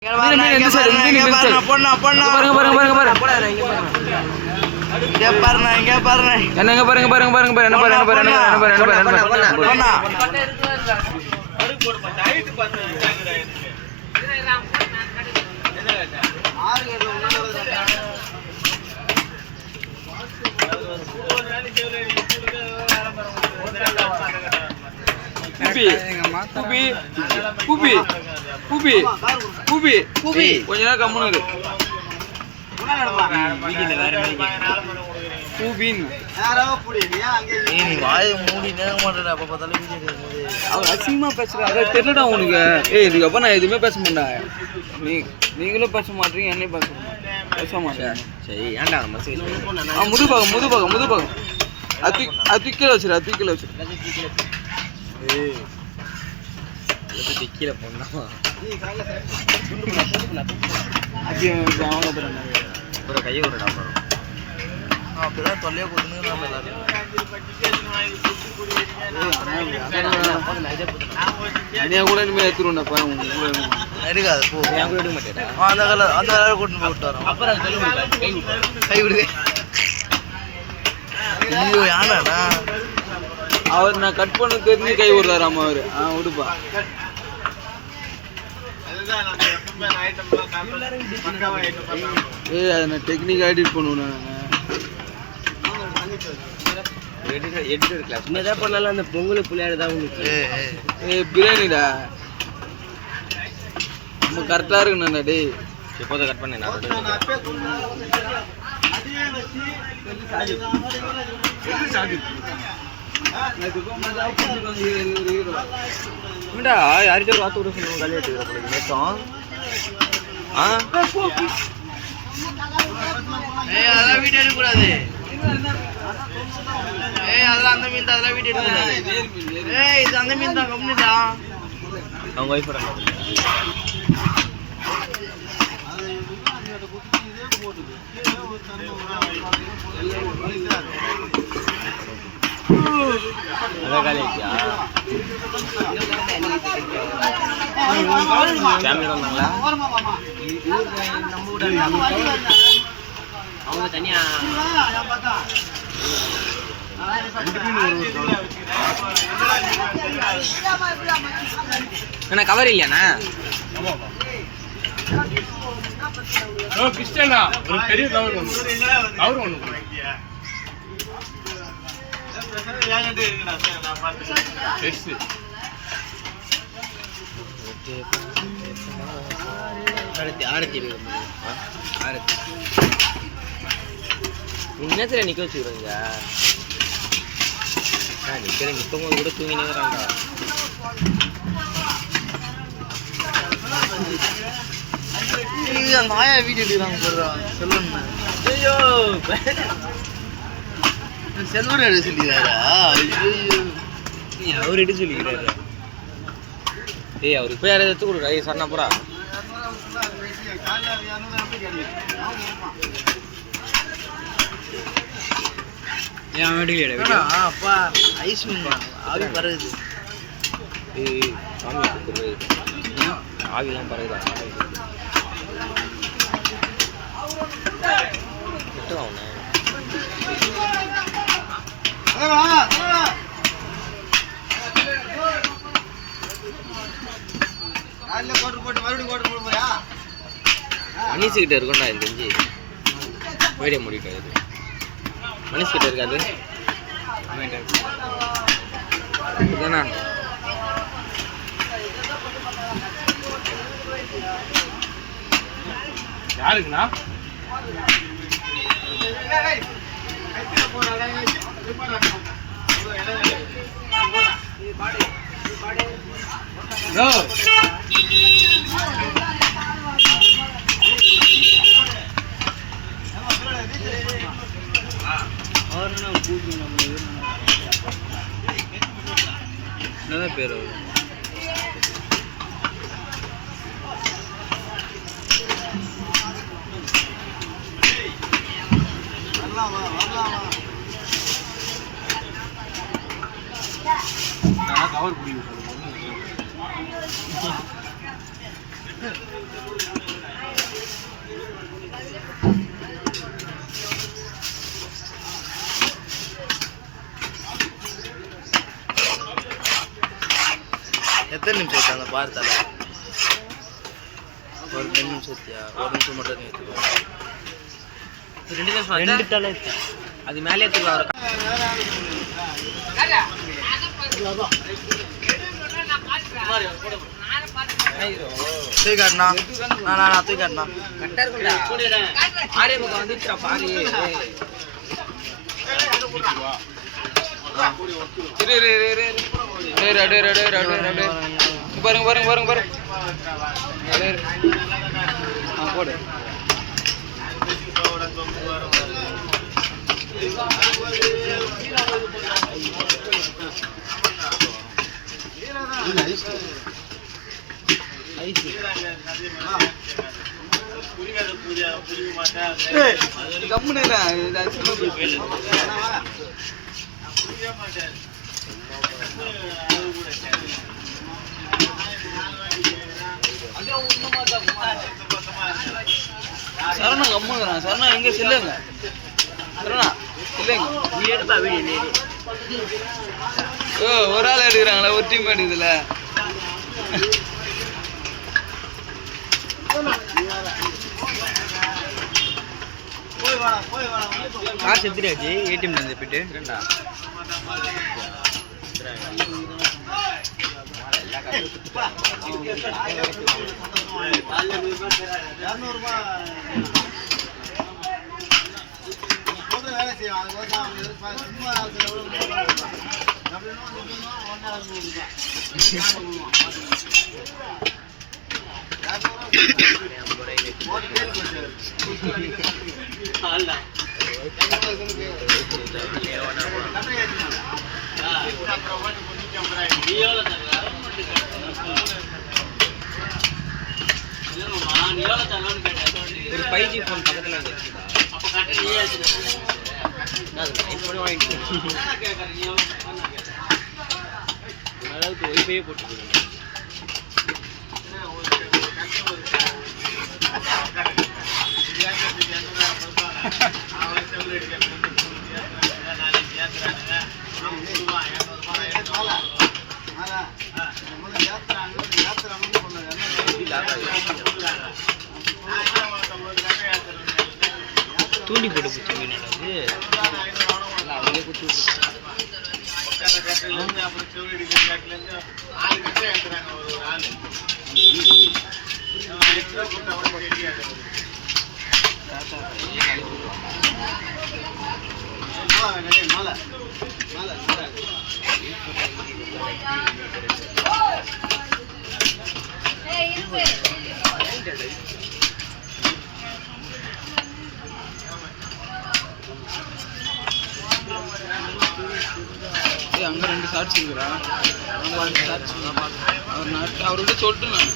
கொஞ்ச நேரம் கம்முனு அசிங்கமா பேசுற தெரியலடா உனக்கு. இதுக்கப்புறம் நான் எதுவுமே பேச மாட்டேன். நீங்களும் பேச மாட்டீங்க, என்னையும் பேச மாட்டேன். சரி ஏன்டா முதுபாகம் அது கீழே வச்சிரு, கீழே போனா கையை விடா அப்படிதான் தொல்லையா கொடுத்துன்னு தனியா கூட இனிமேல் எடுத்துருண்டா இருக்காது போ. என் கூட எடுக்க மாட்டேன். அந்த கலர் கூட்டு போட்டு வரோம். அப்புறம் கை விடுங்க. ஐயோ யானாடா அவர் நான் கட் பண்ண தெரிஞ்சு கை விடுறாராமா அவரு. விடுப்பா. அதை நான் டெக்னிக் எடிட் பண்ணுவேன். எடிட்டர் கிளாஸ் என்னதான் பண்ணாலும் அந்த பொங்கல் புள்ளையாடுதான் உங்களுக்கு. பிரியாணிடா ரொம்ப கரெக்டாக இருக்குண்ணா. டே எப்போதை கட் பண்ணேன் யார்கிட்ட ஒரு வார்த்தை கூட சொல்லுவோம். காலி எடுத்துக்கிறேன் நேற்றம். அதெல்லாம் வீடியோ எடுக்கக்கூடாது. அதெல்லாம் அந்த மீன் தான், அதெல்லாம் வீடியோ எடுக்கக்கூடாது. இது அந்த மீன் தான், கம்மிடா. அவங்க ஒய்ஃபோட அவங்க தனியா என்ன கவர் இல்லையாண்ணா? கிறிஸ்டியனா ஒரு பெரிய கவர் ஒன்று இன்னத்துல நிக்க வச்சுக்கிறோங்க. நிற்கும் போது கூட தூங்கினேங்கிறாங்க. அந்த ஆயா வீடியோ எடுக்கிறாங்க சொல்லுங்க. ஐயோ செல்வர் எடுக்க சொல்லிக்கிறாரா? அவர் எடுக்க சொல்லிக்கிறாரு. அவருக்கு போய் யாராவது எடுத்து கொடுக்குறா சொன்னா பூரா. அப்பா ஐஸ் ஆவி பறகுது. ஆவிலாம் பறகுதா? மணிஷுக்கிட்ட இருக்கும்டா எனக்கு தெரிஞ்சு. வீடியோ முடிக்காது. மணிஷ்கிட்ட இருக்காது தானா? யாருக்குண்ணா? என்ன பேர்? கவர் பிடிக்கும். ஒரு 2 நிமிஷம் ஏத்தியா? ஒரு நிமிஷம் மட்டும் ஏத்துக்கோ. 2 நிமிஷம் 2 தலை ஏத்து. அது மேலே ஏத்துக்கலாம் அவர. தூக்கி காட்டுனா. நான் தூக்கி காட்டுனா. கட்டா இருக்குடா. ஆரே பக்கம் வந்துச்சா பாரு. பாருங்க போடு. கம்முனு சரணா கம்முங்கிறான். சரணா எங்க செல்லுங்க. சரணா இல்லைங்க. நீ எடுப்பா வீடியோ. ஓ ஒரு ஆள் எடுக்கிறாங்களா? ஒரு டீம் எடுக்குதுல. காசு எடுத்துட்டாச்சு ஏடிஎம்ல இருந்து போயிட்டு. ஒரு 5G ஃபோன் பக்கத்துல அளவுக்கு ஒய்ஃபையே போட்டு தூண்டி போட்டு போச்சு மீனாடாது. அவங்களே குத்தி அங்க 2 ஷார்ட்ஸ் இருக்குறா. அங்க 2 ஷார்ட்ஸ். அவர்கிட்ட சொல்லிட்டு நான்